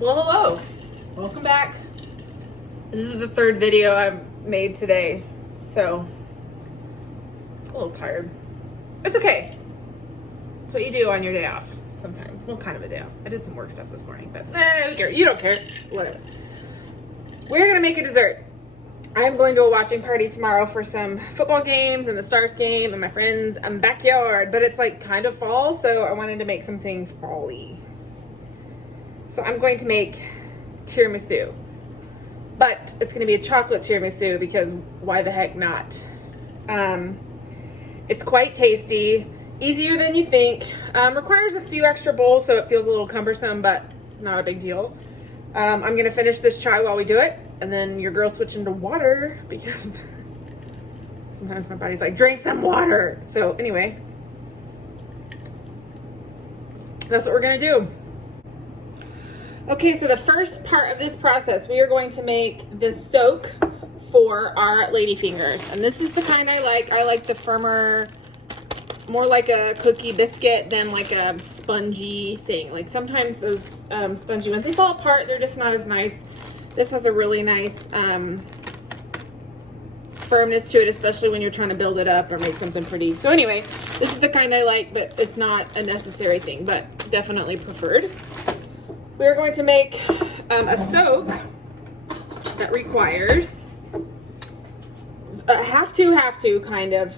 Well, hello. Welcome back. This is the third video I've made today, so I'm a little tired. It's okay. It's what you do on your day off sometimes. Well, kind of a day off. I did some work stuff this morning, but who cares? You don't care. Whatever. We're going to make a dessert. I'm going to a watching party tomorrow for some football games and the Stars game in my friend's backyard, but it's like kind of fall, so I wanted to make something fall-y. So I'm going to make tiramisu, but it's going to be a chocolate tiramisu because why the heck not? It's quite tasty, easier than you think, requires a few extra bowls so it feels a little cumbersome, but not a big deal. I'm going to finish this chai while we do it, and then your girl switch into water because sometimes my body's like, drink some water. So anyway, that's what we're going to do. Okay, so the first part of this process, we are going to make the soak for our Ladyfingers. And this is the kind I like. I like the firmer, more like a cookie biscuit than like a spongy thing. Like sometimes those spongy ones, they fall apart. They're just not as nice. This has a really nice firmness to it, especially when you're trying to build it up or make something pretty. So anyway, this is the kind I like, but it's not a necessary thing, but definitely preferred. We're going to make a soak that requires a have to kind of.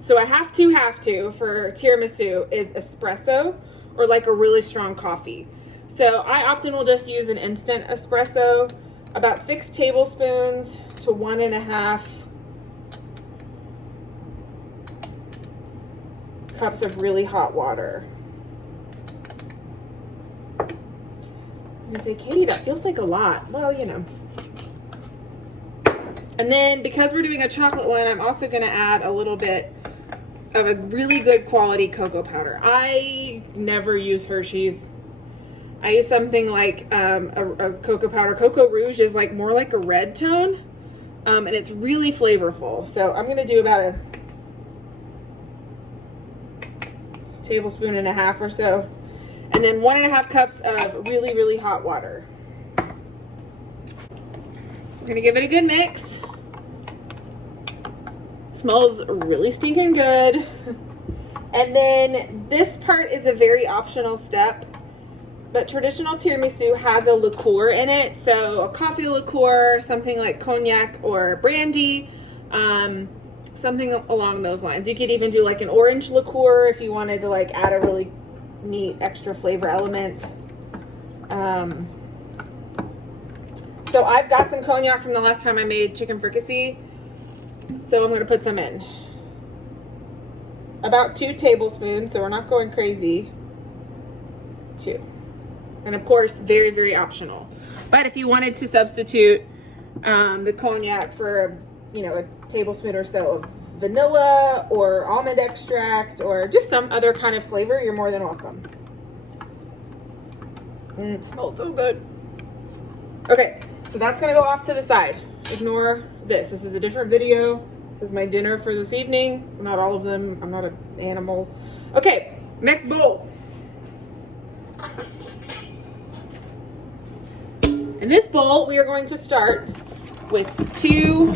So a have to for tiramisu is espresso or like a really strong coffee. So I often will just use an instant espresso, about 6 tablespoons to 1.5 cups of really hot water. I say, Katie, that feels like a lot. Well, you know. And then because we're doing a chocolate one, I'm also going to add a little bit of a really good quality cocoa powder. I never use Hershey's. I use something like a cocoa powder. Cocoa Rouge is like more like a red tone, and it's really flavorful. So I'm going to do about a tablespoon and a half or so. And then 1.5 cups of really, really hot water. We're gonna give it a good mix. It smells really stinking good. And then this part is a very optional step, but traditional tiramisu has a liqueur in it. So a coffee liqueur, something like cognac or brandy, something along those lines. You could even do like an orange liqueur if you wanted to like add a really neat extra flavor element. So I've got some cognac from the last time I made chicken fricassee, so I'm going to put some in. About 2 tablespoons, so we're not going crazy. 2. And of course, very, very optional. But if you wanted to substitute the cognac for, you know, a tablespoon or so of vanilla or almond extract or just some other kind of flavor, you're more than welcome. It smells so good. Okay, so that's gonna go off to the side. Ignore this. This is a different video. This is my dinner for this evening. Not all of them. I'm not an animal. Okay, next bowl. In this bowl, we are going to start with 2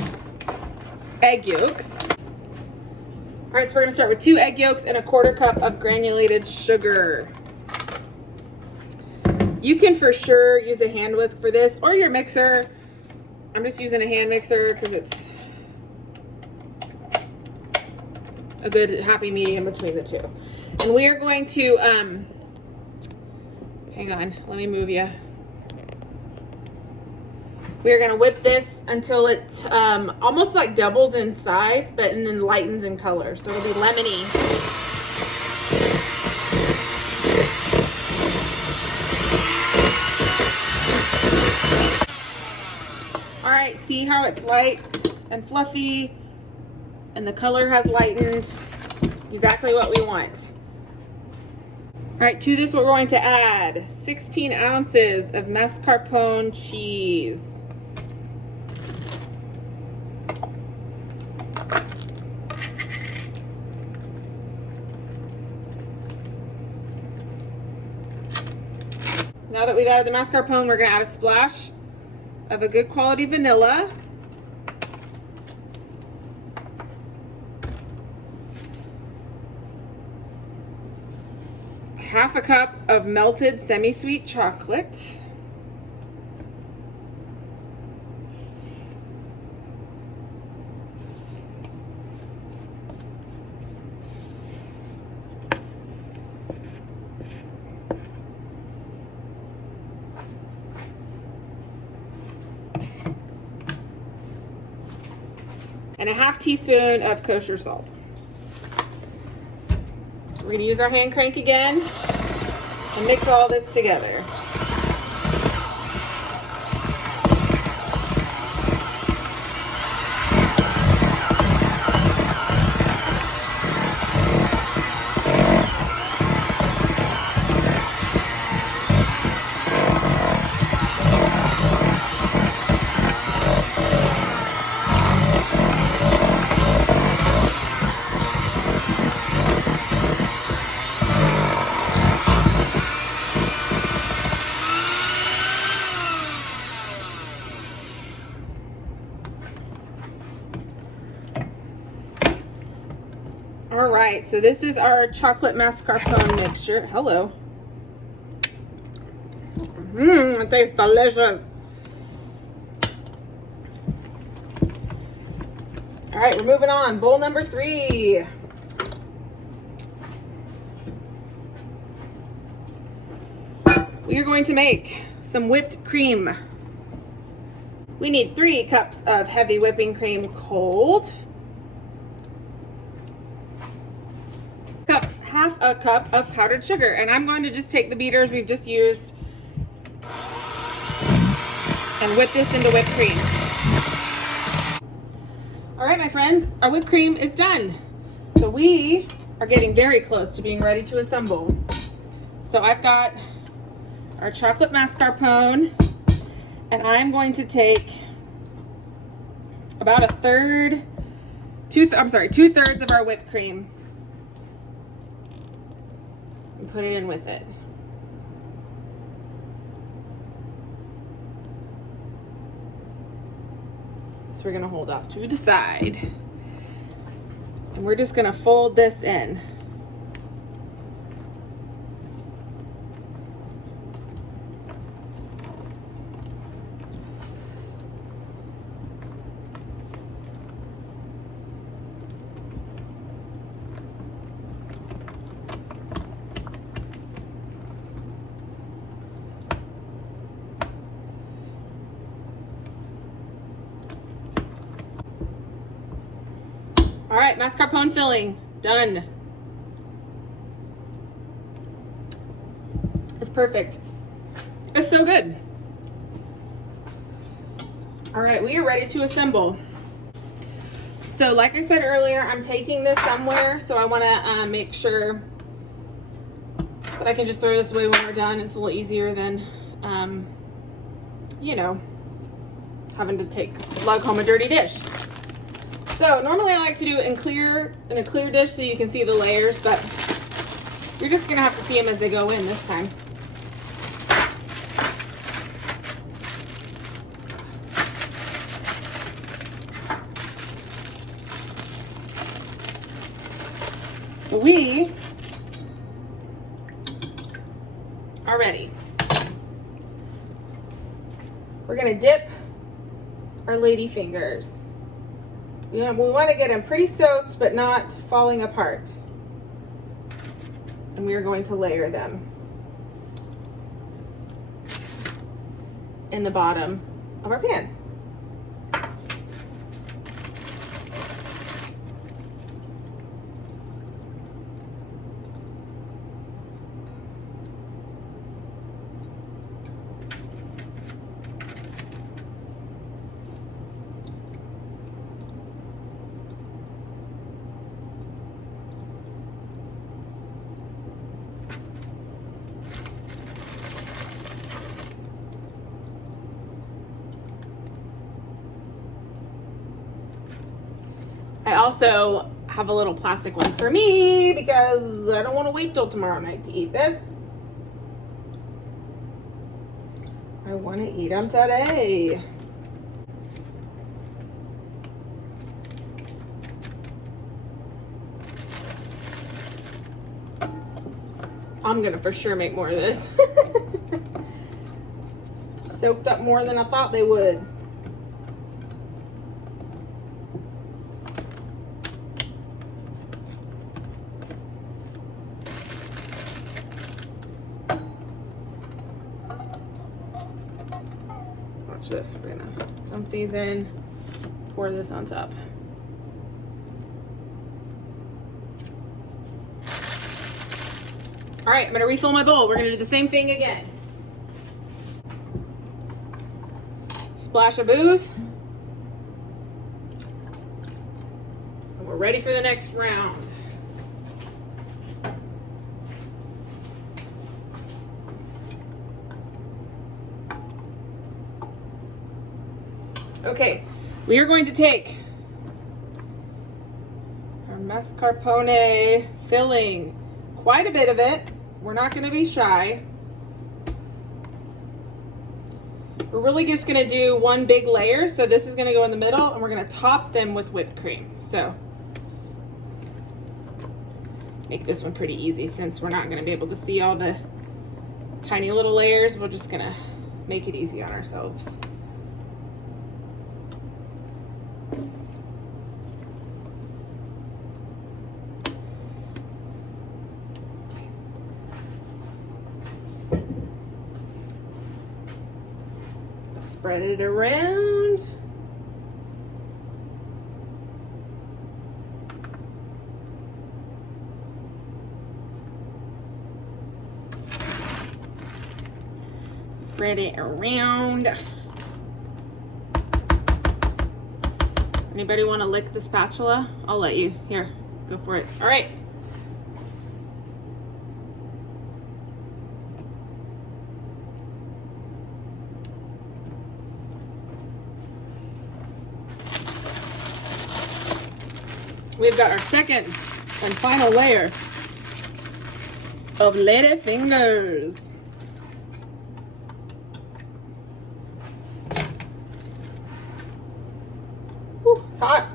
egg yolks. All right, so we're gonna start with 2 egg yolks and a 1/4 cup of granulated sugar. You can for sure use a hand whisk for this or your mixer. I'm just using a hand mixer because it's a good happy medium between the two. And we are going to, hang on, let me move you. We are going to whip this until it almost like doubles in size, but and then lightens in color. So it'll be lemony. All right, see how it's light and fluffy and the color has lightened. Exactly what we want. All right, to this we're going to add 16 ounces of mascarpone cheese. Now that we've added the mascarpone, we're gonna add a splash of a good quality vanilla. Half a cup of melted semi-sweet chocolate. And a half teaspoon of kosher salt. We're gonna use our hand crank again and mix all this together. All right, so this is our chocolate mascarpone mixture. Hello. It tastes delicious. All right, we're moving on. Bowl number 3. We are going to make some whipped cream. We need 3 cups of heavy whipping cream cold. Half a cup of powdered sugar, and I'm going to just take the beaters we've just used and whip this into whipped cream. All right, my friends, our whipped cream is done. So we are getting very close to being ready to assemble. So I've got our chocolate mascarpone, and I'm going to take about two-thirds of our whipped cream and put it in with it. So we're gonna hold off to the side. And we're just gonna fold this in. All right, mascarpone filling, done. It's perfect. It's so good. All right, we are ready to assemble. So like I said earlier, I'm taking this somewhere, so I wanna make sure that I can just throw this away when we're done. It's a little easier than, you know, having to lug home a dirty dish. So normally I like to do it in a clear dish so you can see the layers, but you're just gonna have to see them as they go in this time. So we are ready. We're gonna dip our Ladyfingers. We want to get them pretty soaked, but not falling apart. And we are going to layer them in the bottom of our pan. I also have a little plastic one for me because I don't want to wait till tomorrow night to eat this. I want to eat them today. I'm gonna for sure make more of this. Soaked up more than I thought they would. Watch this, we're gonna dump these in, pour this on top. All right, I'm gonna refill my bowl. We're gonna do the same thing again. Splash of booze. And we're ready for the next round. Okay, we are going to take our mascarpone filling, quite a bit of it. We're not going to be shy. We're really just going to do one big layer. So this is going to go in the middle and we're going to top them with whipped cream. So make this one pretty easy since we're not going to be able to see all the tiny little layers. We're just going to make it easy on ourselves. Spread it around. Spread it around. Anybody want to lick the spatula? I'll let you. Here, go for it. All right. We've got our second and final layer of Ladyfingers. Whew, it's hot.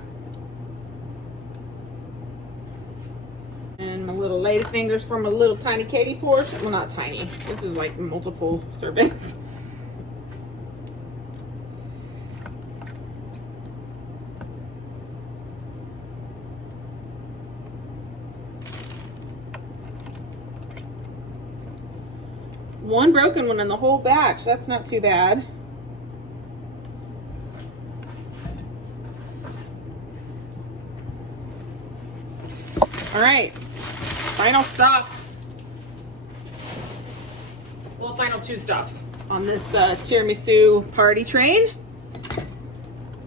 And my little Ladyfingers from a little tiny Katie portion. Well, not tiny. This is like multiple servings. One broken one in the whole batch. That's not too bad. All right, final stop. Well, final two stops on this tiramisu party train.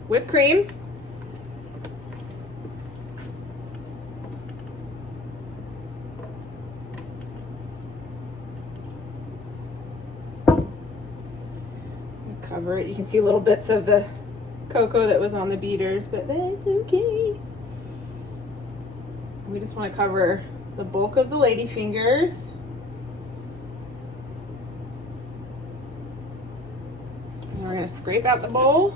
Whipped cream. Cover it. You can see little bits of the cocoa that was on the beaters, but that's okay. We just want to cover the bulk of the Ladyfingers. And we're going to scrape out the bowl.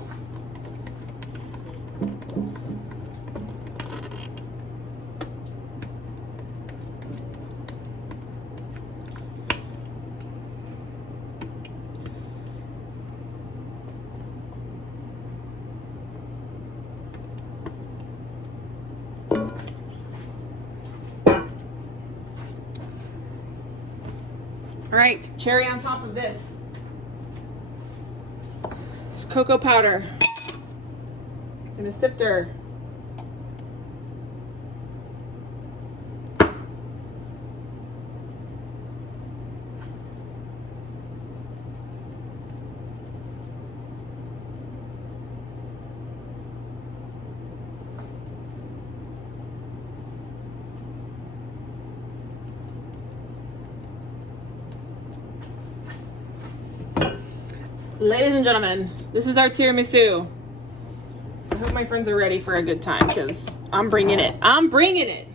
All right, cherry on top of this. It's cocoa powder in a sifter. Ladies and gentlemen, this is our tiramisu. I hope my friends are ready for a good time because I'm bringing it. I'm bringing it.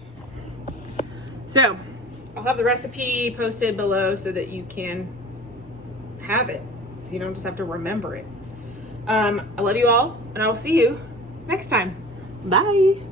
So, I'll have the recipe posted below so that you can have it. so you don't just have to remember it. I love you all, and I will see you next time. Bye.